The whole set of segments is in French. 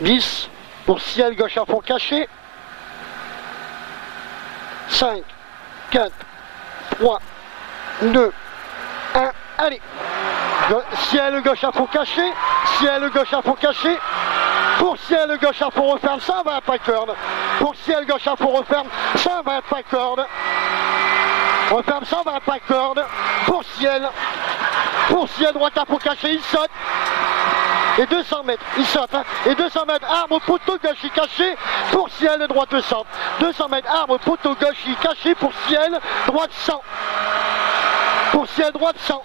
10 pour ciel gauche à fond caché. 5, 4, 3, 2, 1, allez. Ciel gauche à fond caché, ciel gauche à fond caché. Pour ciel gauche à fond referme, ça va pas corde. Pour ciel gauche à fond referme, ça va pas corde. Referme, ça va pas corde. Pour ciel droite à fond caché, il saute. Et 200 mètres, il saute, hein. Et 200 mètres, arbre poteau gauche caché, pour ciel droite 100. 200 mètres, arbre poteau gauche caché, pour ciel droite 100. Pour ciel droite 100.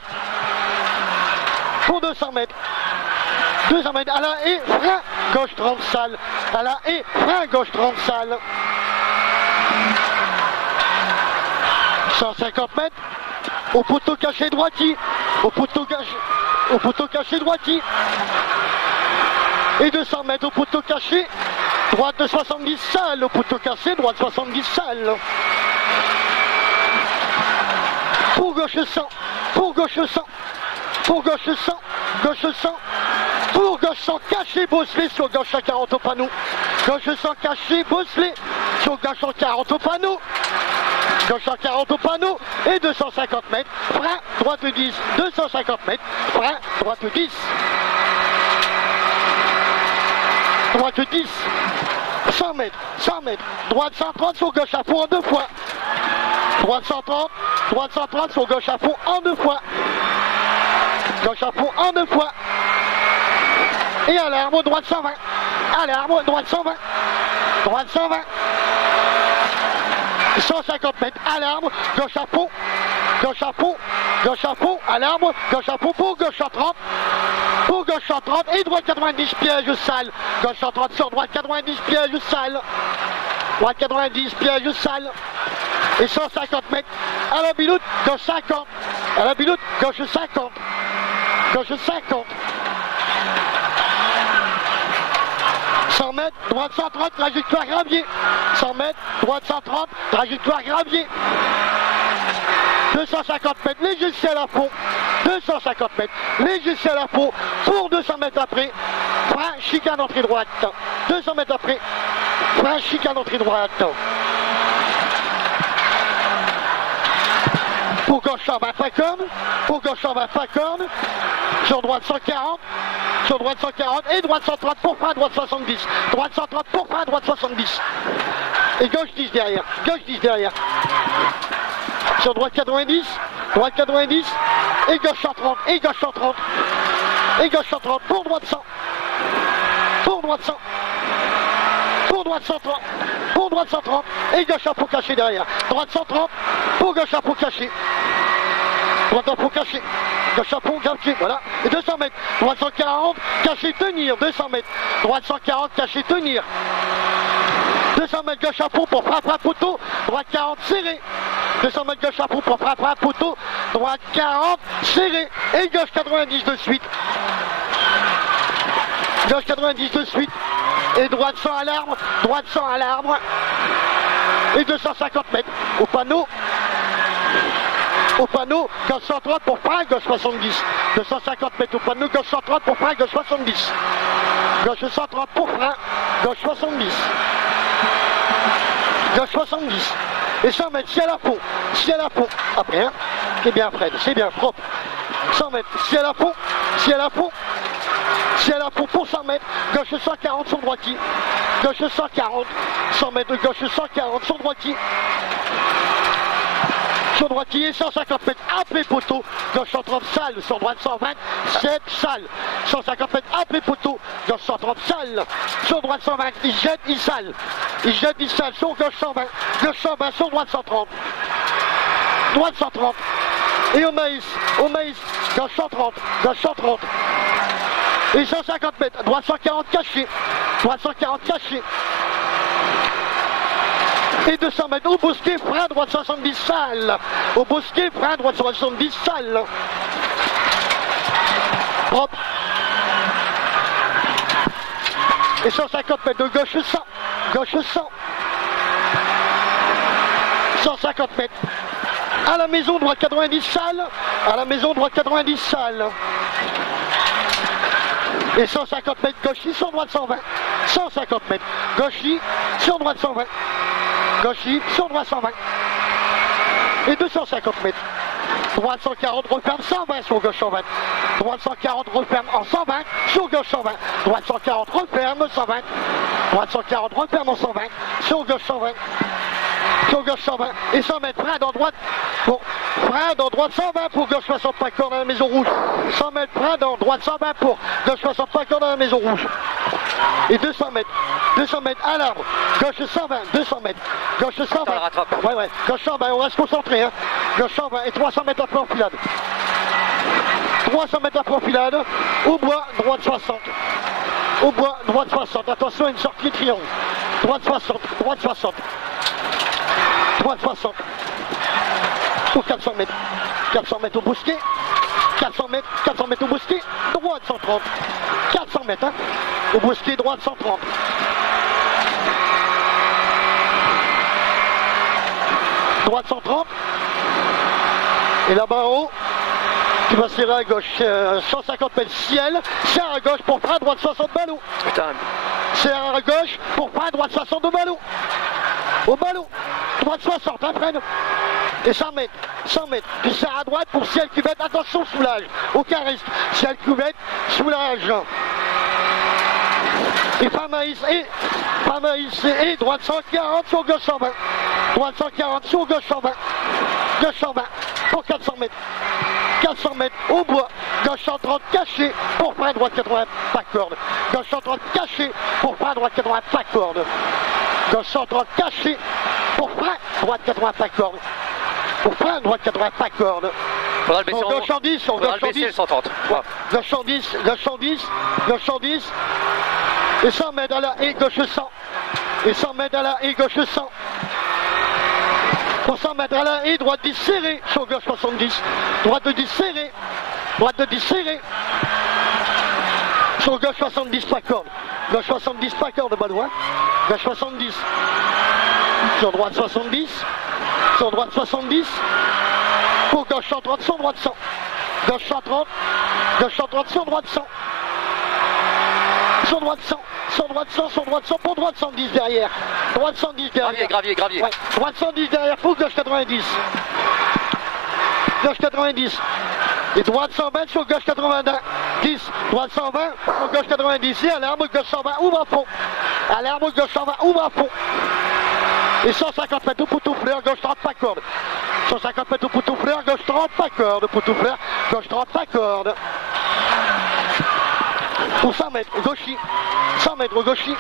Pour 200 mètres. 200 mètres, à la haie, frein, gauche 30 salles. À la haie, frein, gauche 30 salles. 150 mètres, au poteau caché droitier. Au poteau caché droitier. Et 200 mètres au poteau caché, droite de 70 salles, au poteau caché, droite 70 salles. Pour gauche 100, pour gauche 100, pour gauche 100, gauche 100, pour gauche 100, caché, bosselé sur gauche à 40 au panneau. Gauche 100, caché, bosselé sur gauche 140 au panneau. Gauche 140 au panneau et 250 mètres, frein, droite 10, 250 mètres, frein, droite 10. Droite 10, 100 mètres, droite 130 sur gauche à fond en 2 fois. Droite 130 sur gauche à fond en 2 fois. Gauche à fond en 2 fois. Et à l'arbre, droite 120. À l'arbre, droite 120. Droite 120. 150 mètres à l'arbre, gauche à fond. Gauche à fond, gauche à fond, à l'arbre, gauche à fond, pour gauche 130. Pour gauche 130 et droite 90 piège sale. Gauche 130 sur droite 90 piège sale. Droite 90 piège sale. Et 150 mètres à la biloute, gauche 50. À la biloute, gauche 50. Gauche 50. 100 mètres, droite 130, trajectoire gravier. 100 mètres, droite 130, trajectoire gravier. 250 mètres, léger ciel à fond. 250 mètres, léger ciel à fond. Pour 200 mètres après, frein, chicane entrée droite. 200 mètres après, frein, chicane entrée droite. Pour gauche en bas, pas corne. Pour gauche en bas, pas corne. Sur droite 140. Sur droite 140 et droite 130 pour frein, droite 70. Droite 130 pour frein, droite 70. Et gauche 10 derrière. Gauche 10 derrière. Sur droite 90. Droite 90. Et gauche 130. Et gauche 130. Et gauche 130 pour droite 100. Pour droite 100. Pour droite 130. Pour droite 130. Et gauche à fond caché derrière. Droite 130. Pour gauche à fond caché. Droite à fond caché. Gauche à fond caché. Voilà. Et 200 mètres. Droite 140. Caché tenir. 200 mètres. Droite 140. Caché tenir. 200 mètres gauche à fond pour frapper un poteau. Droite 40 serré. 200 mètres gauche à fond pour frapper un poteau. Droite 40 serré. Et gauche 90 de suite. Gauche 90 de suite. Et droite 100 à l'arbre. Droite 100 à l'arbre. Et 250 mètres. Au panneau. Au panneau, gauche 130 pour frein, gauche 70. 250 mètres au panneau, gauche 130 pour frein, gauche 70. Gauche 130 pour frein, gauche 70. Gauche 70. Et 100 mètres, ciel à fond. Ciel à fond. Après, hein. C'est bien Fred, c'est bien propre. 100 mètres, ciel à fond. Ciel à fond. Ciel à fond pour 100 mètres. Gauche 140 sur droitier. Gauche 140. 100 mètres de gauche 140 sur droitier. Sur droitier, 150 mètres, appelé poteau, gauche 130 salles, sur droite 120, 7 salles, 150 mètres, appelé poteau, gauche 130 salles, sur droite 120, il jette, il sale, sur gauche 120, sur droite 130, droite 130, et au maïs, gauche 130, et 150 mètres, droite 140 caché, et 200 mètres au bosquet, frein, droite 70 salles. Au bosquet, frein, droite 70 salles. Propre. Et 150 mètres de gauche 100. Gauche 100. 150 mètres. À la maison, droite 90 salles. À la maison, droite 90 salles. Et 150 mètres gauche, sur droite 120. 150 mètres. Gauchis, sur droite 120. Gauchis, sur droite 120. Et 250 mètres. Droite 140, referme 120 sur gauche 120. Droite 140, referme en 120 sur gauche 120. Droite 140, referme 120. Droite 140, referme en 120 sur gauche 120. Sur gauche 120 et 100 mètres, frein dans droite, bon, frein dans droite 120 pour gauche 65 cordes à la maison rouge. 100 mètres, frein dans droite 120 pour gauche 65 cordes à la maison rouge. Et 200 mètres à l'arbre, gauche 120, 200 mètres, gauche 120, ouais, gauche 120, on reste concentré, hein. Gauche 120 et 300 mètres après enfilade. 300 mètres après enfilade, au bois, droite 60. Au bois, droite 60, attention à une sortie de triangle. Droite 60, droite 60. Droite 60 pour 400 mètres. 400 mètres au bousquet. 400 mètres au bousquet. Droite 130. 400 mètres, hein. Au bousquet, droite 130. Droite 130. Et là-bas en haut, tu vas serrer à gauche. 150 mètres ciel. Serre à gauche pour frein, droite 60 ballot. Putain. Serre à gauche pour frein, droite 60 au ballot. Au ballot. Droite 60, hein, freine. Et 100 mètres, 100 mètres. Puis serre à droite pour ciel cuvette. Attention, soulage. Aucun risque. Ciel cuvette, soulage. Et fin maïs et droite 140 sur gauche 120. Droite 140 sur gauche 120. Gauche 120 pour 400 mètres. 400 mètres au bois. Gauche 130 caché pour frein, droite 80 pas corde. Gauche 130 caché pour frein, droite 80 pas corde. Gauche 130 caché pour frein, droite 80 pas corde. Pour frein, droite 80 pas corde. Faudra le baisser en gauche 110, sur gauche 110. 130. Ouais. Gauche 110, gauche 110, gauche 110. Et 100 mètres à la haie, gauche 100. Et 100 mètres à la haie, gauche 100. Pour 100 mètres à la haie, droite 10 serrée, sur gauche 70. Droite de 10 serrée. Droite de 10 serrée. Sur gauche 70 pas corde. Gauche 70 pas corde de ballon, hein. Gauche 70. Sur droite 70. Sur droite 70. Pour gauche 130, sur droite 100. Gauche 130. Gauche 130, sur droite 100. Sur droite 100. Sur droite 100, sur droite 100, pour droite 110 derrière. Droite 110 derrière. Gravier. Ouais. Droite 110 derrière, pour gauche 90. Gauche 90. Et droite 120 sur gauche 80. 10. Droite 120 sur gauche 90. Et à l'arbre, gauche 120, ouvre à fond. À l'arbre, gauche 120, ouvre à fond. Et 150 mètres au poteau fleur, gauche 30 pas corde. 150 mètres au poteau fleur, gauche 30 pas corde. Poteau fleur, gauche 30 pas corde. Pour 100 mètres, gauchis. 100 mètres gauchis.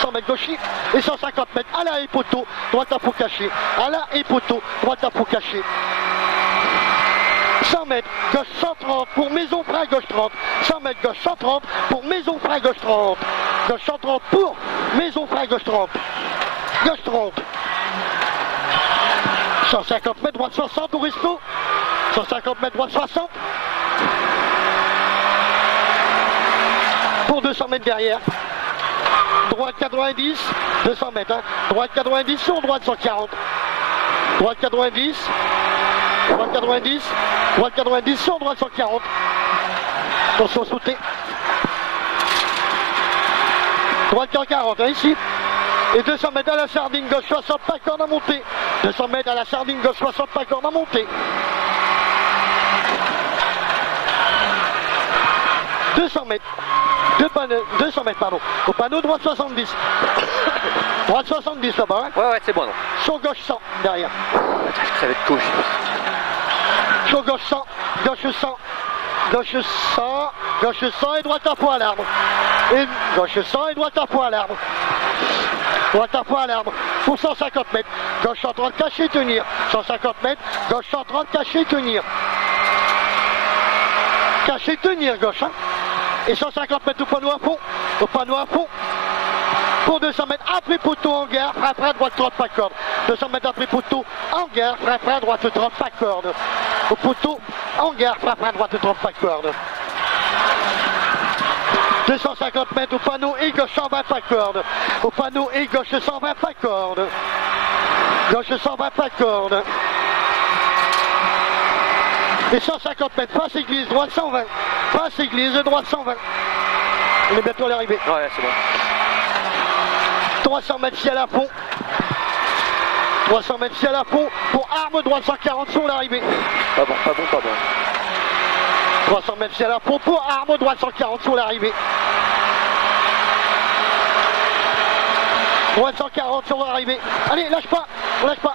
100 mètres gauchis. Et 150 mètres à la haie poteau, droite à peau cachée. À la haie poteau, droite à peau cachée. 100 mètres, gauche 130 pour maison frein, gauche 30. 100 mètres, gauche 130 pour maison frein, gauche 30. Gauche 130 pour maison frein, gauche 30. Gauche 30. 150 mètres, droite 60 au resto. 150 mètres, droite 60. Pour 200 mètres derrière. Droite 90, 200 mètres. Hein. Droite 90 sur droite 140. Droite 90. Droite 90. Droite 90 sur droite 140. Attention sauté. Droite 140, hein, ici. Et 200 mètres à la sardine, gauche 60, pas corde à monter. 200 mètres à la sardine, gauche 60, pas corde à monter. 200 mètres. 200 mètres, pardon. Au panneau, droite 70. Droite 70 là-bas, hein. Ouais, c'est bon, non. Sur gauche 100, derrière. Je crève de gauche. Sur gauche 100, gauche 100. Gauche 100, gauche 100 et droite à poids à l'arbre. Et gauche 100 et droite à poids à l'arbre. Droite à poids à l'arbre. Pour 150 mètres. Gauche 130, caché, tenir. 150 mètres. Gauche 130, caché, tenir. Caché, tenir, gauche. Hein. Et 150 mètres au panneau à fond. Au panneau à fond. Pour 200 mètres après poteau en gare. Frein, droite 30 pas corde. 200 mètres après poteau en gare. Frein, droite 30 pas corde. Au poteau en gare. Frein, droite 30 pas corde. 250 mètres au panneau et gauche 120 pas corde. Au panneau et gauche 120 pas corde. Gauche 120 pas corde. Et 150 mètres, face église, droite 120. Face église, droite 120. On est bientôt à l'arrivée. Ouais, c'est bon. 300 mètres ciel à fond. 300 mètres ciel à fond pour Arme, droite 140 sur l'arrivée. Pas bon, pas bon, pas bon. 300 mètres ciel à fond pour Arme, droite 140 sur l'arrivée. Droite 140 sur l'arrivée. Allez, lâche pas, on lâche pas.